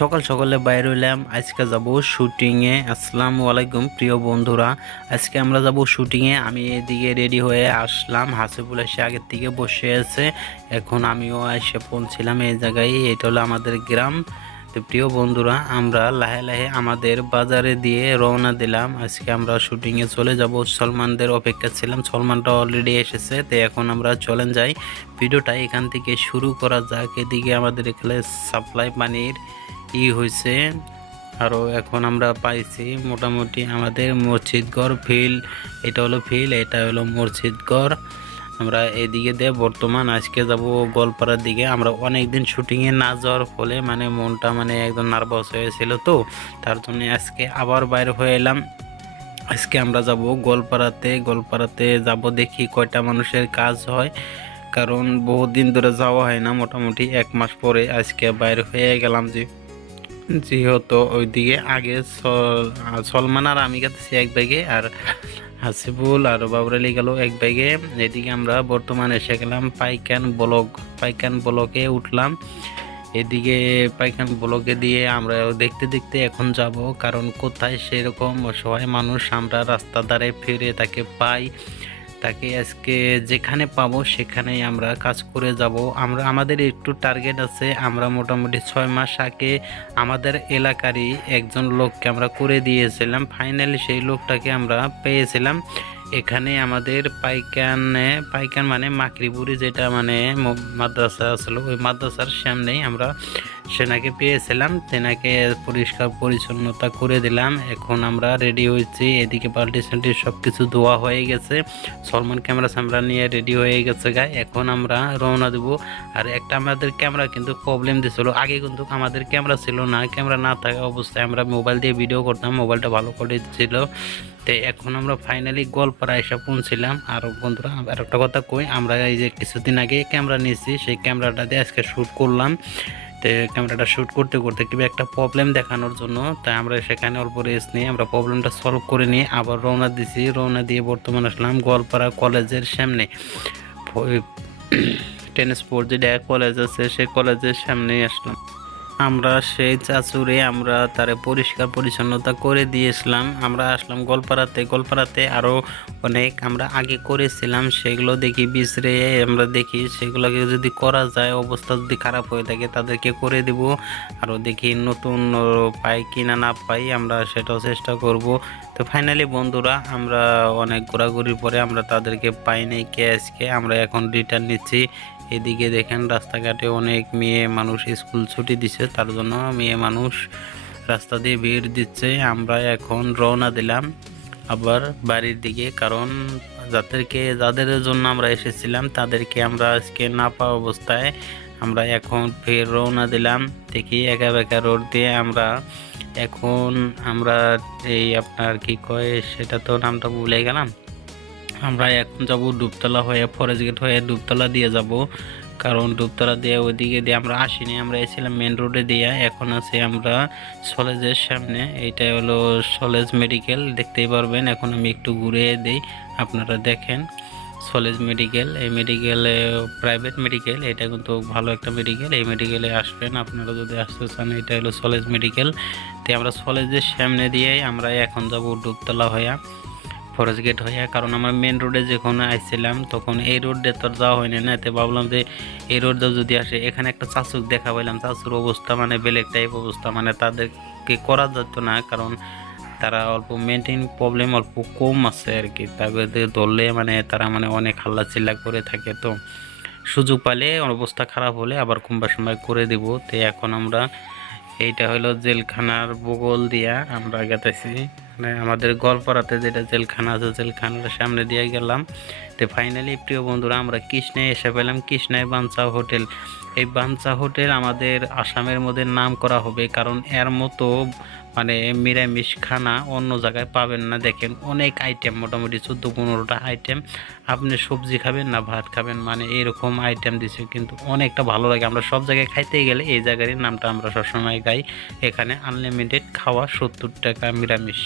সকাল সকালে বাইর হইলাম। আজকে যাব শুটিংয়ে। আসসালামু আলাইকুম প্রিয় বন্ধুরা, আজকে আমরা যাব শুটিংয়ে। আমি এদিকে রেডি হয়ে আসলাম, হাসিবুল এসে আগের থেকে বসে আছে। এখন আমিও এসে পৌঁছলাম এই জায়গায়। এটা হলো আমাদের গ্রাম। তো প্রিয় বন্ধুরা, আমরা লাহে লাহে আমাদের বাজারে দিয়ে রওনা দিলাম। আজকে আমরা শুটিংয়ে চলে যাব। সলমানদের অপেক্ষা ছিলাম, সলমানটা অলরেডি এসেছে। তো এখন আমরা চলেন যাই, ভিডিওটা এখান থেকে শুরু করা যাক। এদিকে আমাদের এখানে সাপ্লাই পানির হয়েছে। আরও এখন আমরা পাইছি মোটামুটি আমাদের মসজিদগড় ফিল্ড। এটা হলো ফিল্ড, এটা হলো মসজিদগড়। আমরা এদিকে দিয়ে বর্তমান আজকে যাব গোলপাড়ার দিকে। আমরা অনেক দিন শুটিংয়ে না যাওয়ার ফলে মনটা একদম নার্ভাস হয়েছিল, তো তার জন্য আজকে আবার বাইরে হয়ে এলাম। আজকে আমরা যাব গোলপাড়াতে। গোলপাড়াতে যাব, দেখি কয়টা মানুষের কাজ হয়, কারণ বহুদিন ধরে যাওয়া হয় না। মোটামুটি 1 মাস পরে আজকে বাইরে হয়ে গেলাম। যেহেতু ওইদিকে আগে সলমান আর আমি গেছি এক ব্যাগে, আর হাসিবুল আর বাবুরালি গেল এক ব্যাগে। এদিকে আমরা বর্তমানে এসে গেলাম পাইকান ব্লকে উঠলাম। এদিকে পাইকান ব্লকে দিয়ে আমরা দেখতে দেখতে এখন যাব, কারণ কোথায় সেরকম অসহায় মানুষ আমরা রাস্তা ধারে ফিরে তাকে পাই। তাকে আজকে যেখানে পাবো সেখানেই আমরা কাজ করে যাব। আমাদের একটু টার্গেট আছে। আমরা মোটামুটি 6 মাস আগে আমাদের এলাকারই একজন লোককে আমরা করে দিয়েছিলাম। ফাইনালি সেই লোকটাকে আমরা পেয়েছিলাম এখানে আমাদের পাইকান মাকরিপুরি, যেটা মাদ্রাসা আসলো, ওই মাদ্রাসার সামনেই আমরা সেনাকে পেয়েছিলাম। তেনাকে পরিষ্কার পরিচ্ছন্নতা করে দিলাম। এখন আমরা রেডি হয়েছি। এদিকে পাল্টি সাল্টি সব কিছু ধোয়া হয়ে গেছে। সলমান ক্যামেরা স্যামরা নিয়ে রেডি হয়ে গেছে গায়ে। এখন আমরা রওনা দেবো। আর একটা আমাদের ক্যামেরা কিন্তু প্রবলেম দিয়েছিল। আগে কিন্তু আমাদের ক্যামেরা ছিল না, ক্যামেরা না থাকা অবস্থায় আমরা মোবাইল দিয়ে ভিডিও করতাম, মোবাইলটা ভালো করে ছিল। তো এখন আমরা ফাইনালি গোলপাড়া এসে পৌঁছলাম। আর বন্ধুরা, আর একটা কথা কই, আমরা এই যে কিছুদিন আগে ক্যামেরা নিয়েছি, সেই ক্যামেরাটা দিয়ে আজকে শ্যুট করলাম। তো ক্যামেরাটা শ্যুট করতে করতে কিংবা একটা প্রবলেম দেখানোর জন্য, তাই আমরা সেখানে অল্প রেস্ট নিয়ে আমরা প্রবলেমটা সলভ করে নিয়ে আবার রওনা দিছি। রওনা দিয়ে বর্তমানে আসলাম গোয়ালপাড়া কলেজের সামনে। ট্রান্সপোর্ট যেটা কলেজ আছে, সেই কলেজের সামনেই আসলাম। আমরা সেই চাচুরে আমরা তারে পরিষ্কার পরিচ্ছন্নতা করে দিয়েছিলাম। আমরা আসলাম গোলপাড়াতে আরও অনেক আমরা আগে করেছিলাম, সেগুলো দেখি বিচরে আমরা দেখি সেগুলোকে যদি করা যায়, অবস্থা যদি খারাপ হয়ে থাকে তাদেরকে করে দিব। আরও দেখি নতুন পাই কিনা না পাই, আমরা সেটাও চেষ্টা করব। তো ফাইনালি বন্ধুরা, আমরা অনেক ঘোরাঘুরির পরে আমরা তাদেরকে পাই নাই আজকে। আমরা এখন রিটার্ন নিচ্ছি। এদিকে দেখেন রাস্তাঘাটে অনেক মেয়ে মানুষ, স্কুল ছুটি দিছে, তার জন্য মেয়ে মানুষ রাস্তা দিয়ে ভিড় দিচ্ছে। আমরা এখন রওনা দিলাম আবার বাড়ির দিকে, কারণ যাদের জন্য আমরা এসেছিলাম তাদেরকে আমরা আজকে না পাওয়া অবস্থায় আমরা এখন ফের রওনা দিলাম। দেখি একা বেকা রোড দিয়ে আমরা এই আপনার কি কয়, সেটা তো নামটা ভুলে গেলাম। আমরা এখন যাব ডুবতলা হয়ে, ফরেস্ট গেট হয়ে ডুবতলা দিয়ে যাব, কারণ ডুবতলা দিয়ে ওইদিকে দিয়ে আমরা আসিনি। আমরা এসেছিলাম মেন রোডে দিয়ে। এখন আছি আমরা কলেজের সামনে। এইটা হলো কলেজ মেডিকেল, দেখতেই পারবেন। এখন আমি একটু ঘুরে দিই, আপনারা দেখেন। কলেজ মেডিকেল, এই মেডিকেলে প্রাইভেট মেডিকেল, এটা কিন্তু ভালো একটা মেডিকেল। এই মেডিকেলে আসবেন আপনারা যদি আসতে চান। এটা হলো কলেজ মেডিকেল। তো আমরা কলেজের সামনে দিয়েই আমরা এখন যাব ডুবতলা হয়ে, ফরেস্ট গেট হয়ে। কারণ আমরা মেন রোডে যখন আসছিলাম তখন এই রোড দিয়ে তো যাওয়া হয়নি না, এতে ভাবলাম যে এই রোড দিয়ে যদি আসে। এখানে একটা চাচুক দেখা পাইলাম, চাচুর অবস্থা বেলেগ টাইপ অবস্থা, তাদেরকে করা যেত না, কারণ তারা অল্প মেনটেন প্রবলেম অল্প কম আছে আর কি। তাদের ধরলে তারা অনেক হাল্লা চিল্লা করে থাকে। তো সুযোগ পাইলে অবস্থা খারাপ হলে আবার কোনবার সময় করে দিব। তো এখন আমরা, এইটা হলো জেলখানার বগল দিয়া আমরা গেতেছি, আমাদের গোয়ালপাড়াতে যেটা জেলখানা আছে, জেলখানার সামনে দিয়ে গেলাম। তো ফাইনালি প্রিয় বন্ধুরা, আমরা কৃষ্ণায় এসে পেলাম। কৃষ্ণায় বাঞ্চা হোটেল। এই বাঞ্চা হোটেল আমাদের আসামের মধ্যে নাম করা হবে, কারণ এর মতো নিরামিষ খানা অন্য জায়গায় পাবেন না। দেখেন অনেক আইটেম, মোটামুটি 14-15টা আইটেম। আপনি সবজি খাবেন না ভাত খাবেন, এরকম আইটেম দিছে, কিন্তু অনেকটা ভালো লাগে। আমরা সব জায়গায় খাইতে গেলে এই জায়গার নামটা আমরা সবসময় গাই। এখানে আনলিমিটেড খাওয়া, 70 টাকা নিরামিষ।